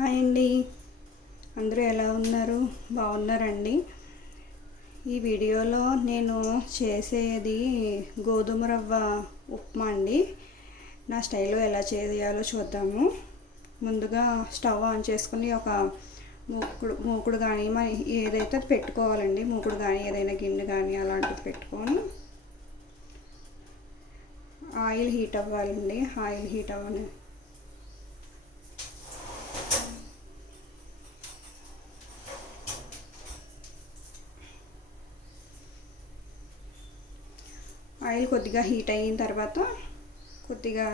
Hi అండి. అందరూ ఎలా ఉన్నారు? బాగున్నారండి. ఈ వీడియోలో నేను చేసేది గోధుమ రవ్వ ఉప్మా అండి. నా స్టైల్లో ఎలా చేయాలో చూద్దాము. ముందుగా స్టవ్ ఆన్ చేసుకుని ఒక మూకుడు కానీ ఏదైతే పెట్టుకోవాలండి. మూకుడు కానీ ఏదైనా గిన్నె కానీ అలాంటిది పెట్టుకొని ఆయిల్ హీట్ అవ్వాలండి. ఆయిల్ హీట్ అవ్వని ఆయిల్ కొద్దిగా హీట్ అయిన తర్వాత కొద్దిగా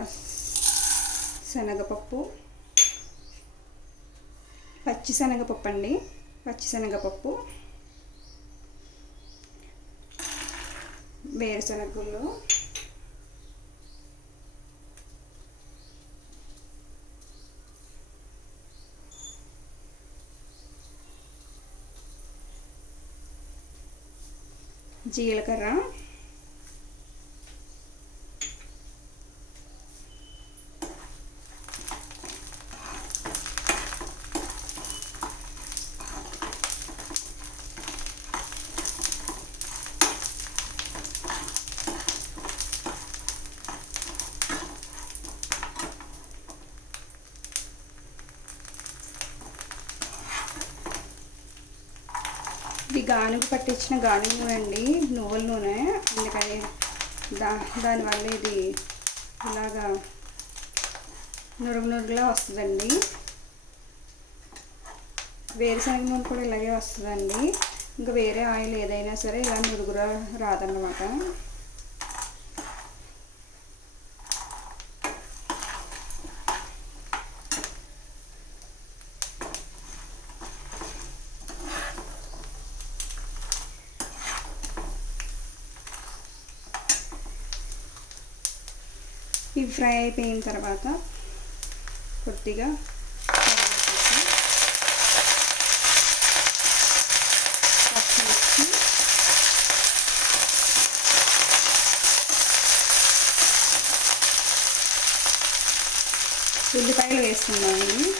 శనగపప్పు, పచ్చిశనగపప్పు అండి, పచ్చిశనగపప్పు, వేరుశనగలు, జీలకర్ర, ఇది గానుగు పట్టించిన గానుగ నూనె అండి, నువ్వుల నూనె. అందుకని దానివల్ల ఇది ఇలాగా నురుగులా వస్తుందండి. వేరుశనగ నూనె కూడా ఇలాగే వస్తుందండి. ఇంకా వేరే ఆయిల్ ఏదైనా సరే ఇలా నురుగురా రాదన్నమాట. ఇవి ఫ్రై అయిపోయిన తర్వాత కొద్దిగా పచ్చిమిర్చి, ఉల్లిపాయలు వేసుకున్నాము.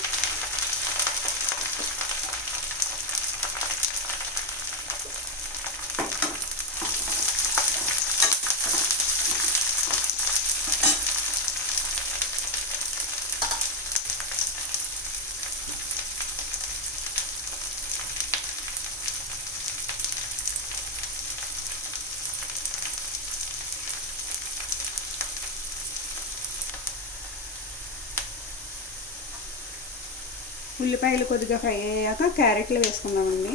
ఉల్లిపాయలు కొద్దిగా ఫ్రై అయ్యాక క్యారెట్లు వేసుకుందామండి.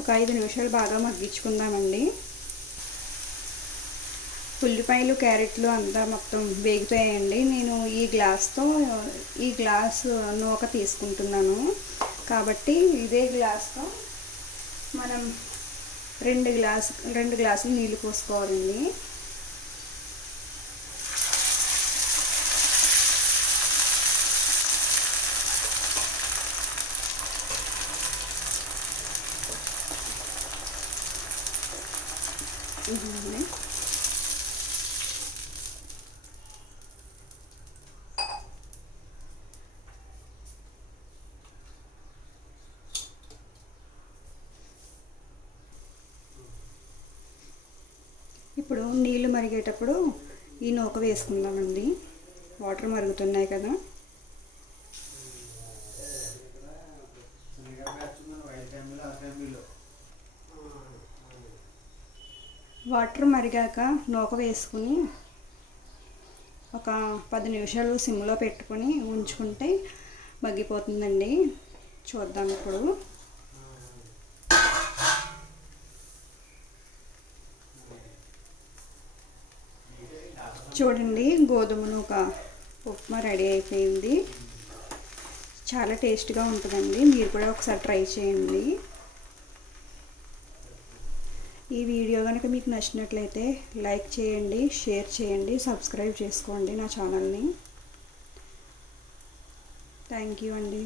ఒక 5 నిమిషాలు బాగా మగ్గించుకుందామండి. ఉల్లిపాయలు, క్యారెట్లు అంతా మొత్తం వేగిపోయాయండి. నేను ఈ గ్లాసు నూక తీసుకుంటున్నాను కాబట్టి ఇదే గ్లాస్తో మనం 2 గ్లాసులు నీళ్ళు పోసుకోవాలండి. ఇప్పుడు నీళ్ళు మరిగేటప్పుడు ఈ నూక వేసుకుందామండి. వాటర్ మరుగుతున్నాయి కదా. వాటర్ మరిగాక నూక వేసుకుని ఒక 10 నిమిషాలు సిమ్లో పెట్టుకొని ఉంచుకుంటే మగ్గిపోతుందండి. చూద్దాం ఇప్పుడు. చూడండి, గోధుమ నూక ఉప్మా రెడీ అయిపోయింది. చాలా టేస్ట్గా ఉంటుందండి. మీరు కూడా ఒకసారి ట్రై చేయండి. ఈ వీడియో కనుక మీకు నచ్చినట్లయితే లైక్ చేయండి, షేర్ చేయండి, సబ్స్క్రైబ్ చేసుకోండి నా ఛానల్ని. థ్యాంక్ యూ అండి.